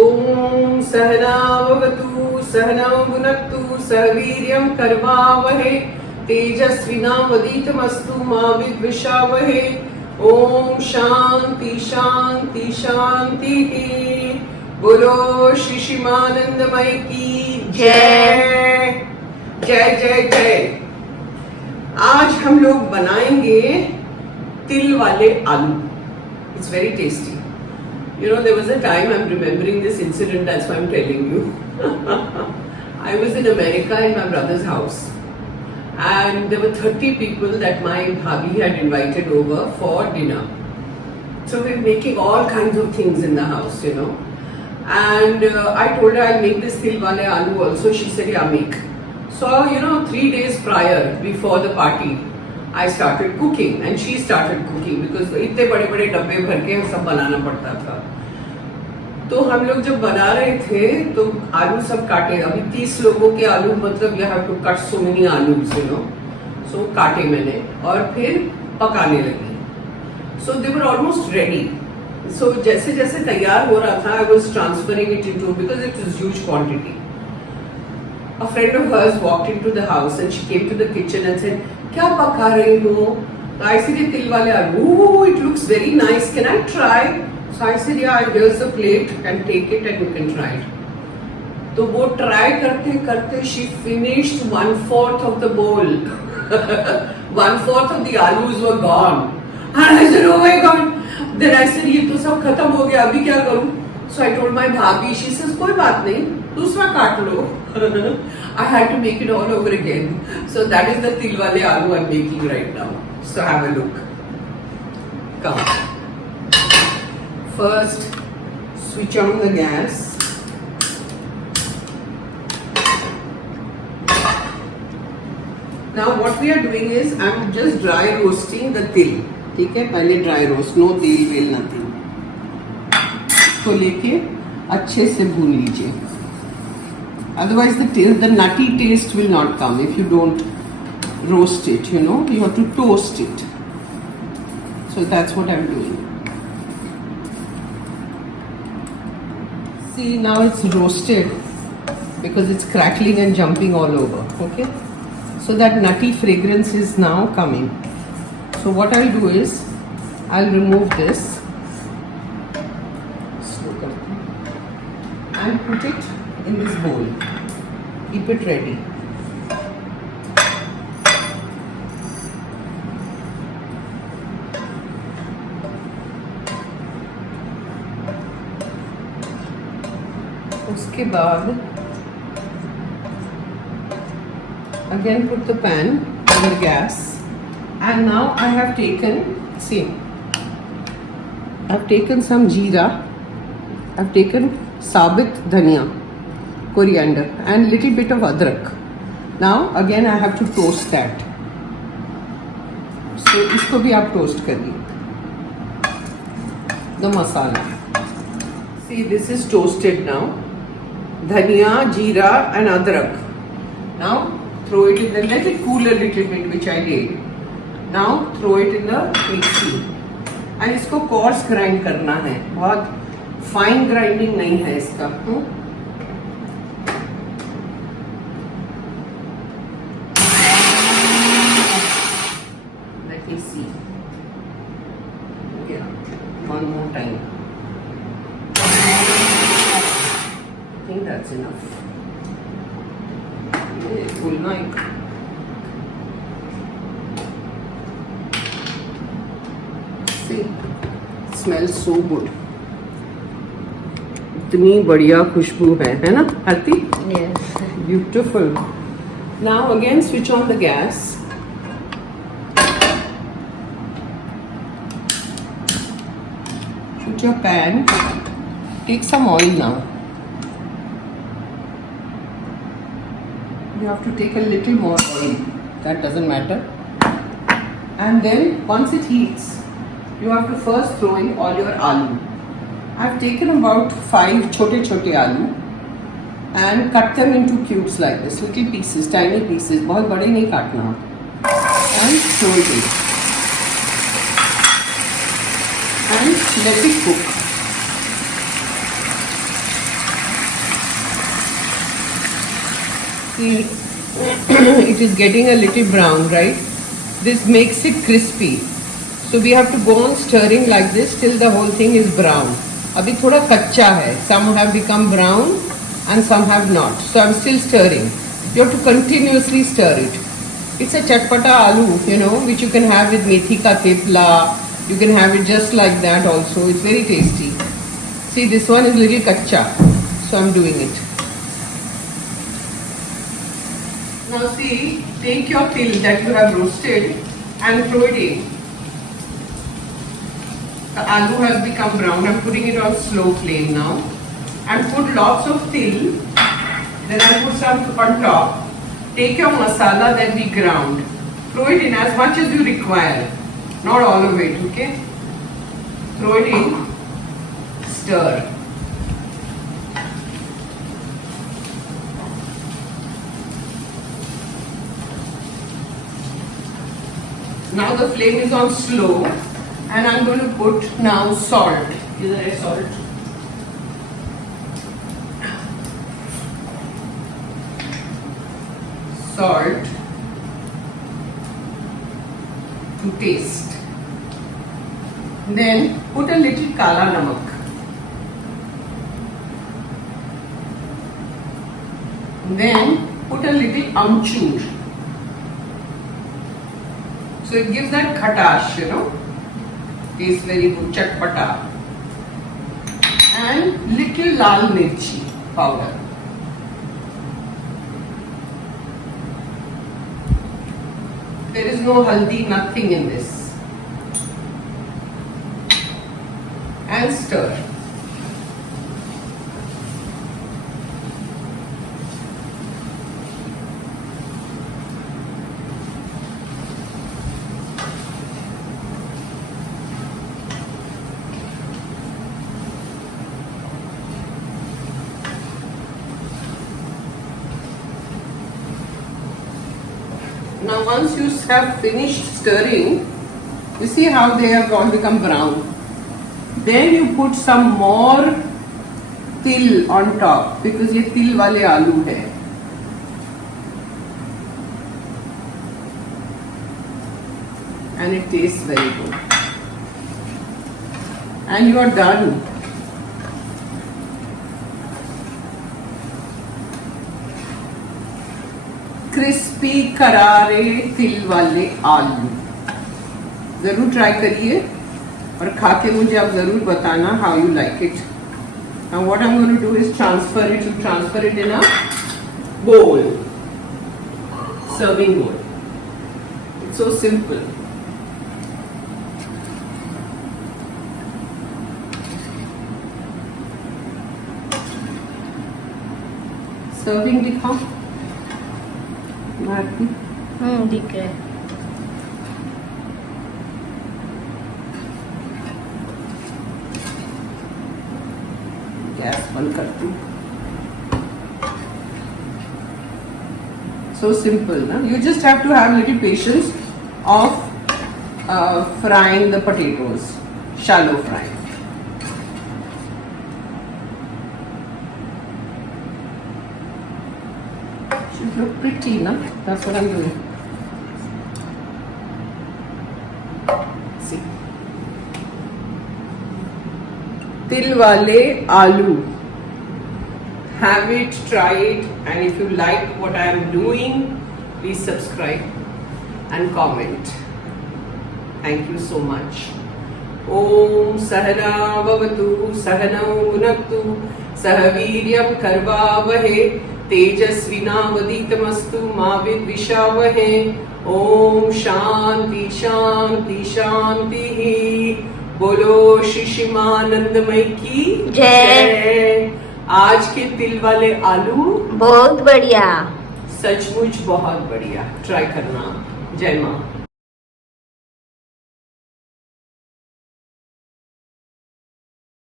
ओम सहना भवतु सहनौ भुनक्तु सह वीर्यं करवावहै तेजस्विनावधीतमस्तु मा विद्विषावहै। ओम शांति शांति शांति। बोलो श्री शिवानंदमय की जय जय जय जय। आज हम लोग बनाएंगे तिल वाले आलू। It's very tasty. You know, there was a time, I'm remembering this incident, that's why I'm telling you. I was in America in my brother's house, and there were 30 people that my bhabhi had invited over for dinner. So we were making all kinds of things in the house, you know. And I told her I'll make this Tilwale Aloo also. She said, yeah, make. So, you know, 3 days prior, before the party, I started cooking and she started cooking because इतने बड़े बड़े डब्बे भर के सब बनाना पड़ता था। तो हम लोग जब बना रहे थे तो आलू सब काटे। अभी 30 लोगों के आलू, मतलब you have to cut so many आलूज, you know. So काटे मैंने और फिर पकाने लगी। So they were almost ready. So जैसे जैसे तैयार हो रहा था, I was transferring it into, because it was huge quantity. A friend of hers walked into the house and she came to the kitchen and said, क्या पका रही हो? So I said, तिल वाले आलू. Oh, it looks very nice. Can I try? So I said, yeah, here's the plate and take it and you can try it. तो वो try करते करते she finished 1/4 of the bowl. 1/4 of the alus were gone. And I said, oh my God. Then I said, ये तो सब खत्म हो गया, अभी क्या करूँ? So I told my bhabhi. She says, कोई बात नहीं, दूसरा काट लो. I had to make it all over again. So that is the Tilwale Aloo I'm making right now. So have a look. Come. First, switch on the gas. Now what we are doing is I'm just dry roasting the til. ठीक है, पहले dry roast, no तेल well nothing. तो लेके अच्छे से भून लीजिए. Otherwise the nutty taste will not come if you don't roast it, you know. You have to toast it. So that's what I'm doing. See, now it's roasted because it's crackling and jumping all over, okay? So that nutty fragrance is now coming. So what I'll do is I'll remove this and put it in this bowl. Keep it ready. उसके बाद again put the pan on the gas, and now I have taken, see, I've taken some jeera, I've taken sabit dhaniya, coriander, and little bit of adrak. Now again I have to toast that. So इसको भी आप toast करिए. The masala. See, this is toasted now. Dhaniya, jeera, and adrak. Now throw it in the, let it cool a little bit, which I did. Now throw it in the mixie. And इसको coarse grind करना है. बहुत fine grinding नहीं है इसका. Let me see. Yeah, one more time. I think that's enough. Full night. See, it smells so good. इतनी बढ़िया खुशबू है ना आरती? Yes. Beautiful. Now again switch on the gas. Put your pan. Take some oil now. You have to take a little more oil. That doesn't matter. And then once it heats, you have to first throw in all your aloo. I've taken about 5 छोटे aloo and cut them into cubes like this, little pieces, tiny pieces. बहुत बड़े नहीं काटना. And throw it in. And let it cook. See, it is getting a little brown, right? This makes it crispy. So we have to go on stirring like this till the whole thing is brown. अभी थोड़ा कच्चा है. Some have become brown and some have not. So I'm still stirring. You have to continuously stir it. It's a chatpata aloo, you know, which you can have with methi ka thepla. You can have it just like that also. It's very tasty. See, this one is little kacha, so I'm doing it. Now see, take your til that you have roasted and throw it in. The aloo has become brown. I'm putting it on slow flame now. And put lots of til. Then I put some on top. Take your masala that we ground. Throw it in as much as you require. Not all of it, okay? Throw it in. Stir. Now the flame is on slow. And I'm going to put now salt. Is there salt? Salt to taste. Then put a little kala namak. Then put a little amchur. So it gives that khatash, you know. Tastes very good, chatpata. And little lal mirchi powder. There is no haldi, nothing in this. And stir. Now once you have finished stirring, you see how they have all become brown. Then you put some more til on top because ये Tilwale Aloo है. And it tastes very good. And you are done. Crispy करारे तिल वाले आलू जरूर try करिए और खा के मुझे आप जरूर बताना how you like it. Now what I am going to do is transfer it in a bowl, serving bowl. It's so simple. Serving दिखाओ. दिख रहा है. गैस बंद करती हूँ. So simple, na? You just have to have little patience of frying the potatoes, shallow frying. Should look pretty, na? That's what I'm doing. See. Tilwale Aloo. Have it, try it, and if you like what I am doing, please subscribe and comment. Thank you so much. Om Sahana Bhavatu Sahanau Bhunaktu Sahaviryam Karvavahe Tejasvinavaditamastu Ma Vidvishavahe. Om Shanti Shanti Shanti. बोलो शिशिमानंदमय की जय. आज के तिल वाले आलू बहुत बढ़िया, सचमुच बहुत बढ़िया. ट्राई करना. जय माँ.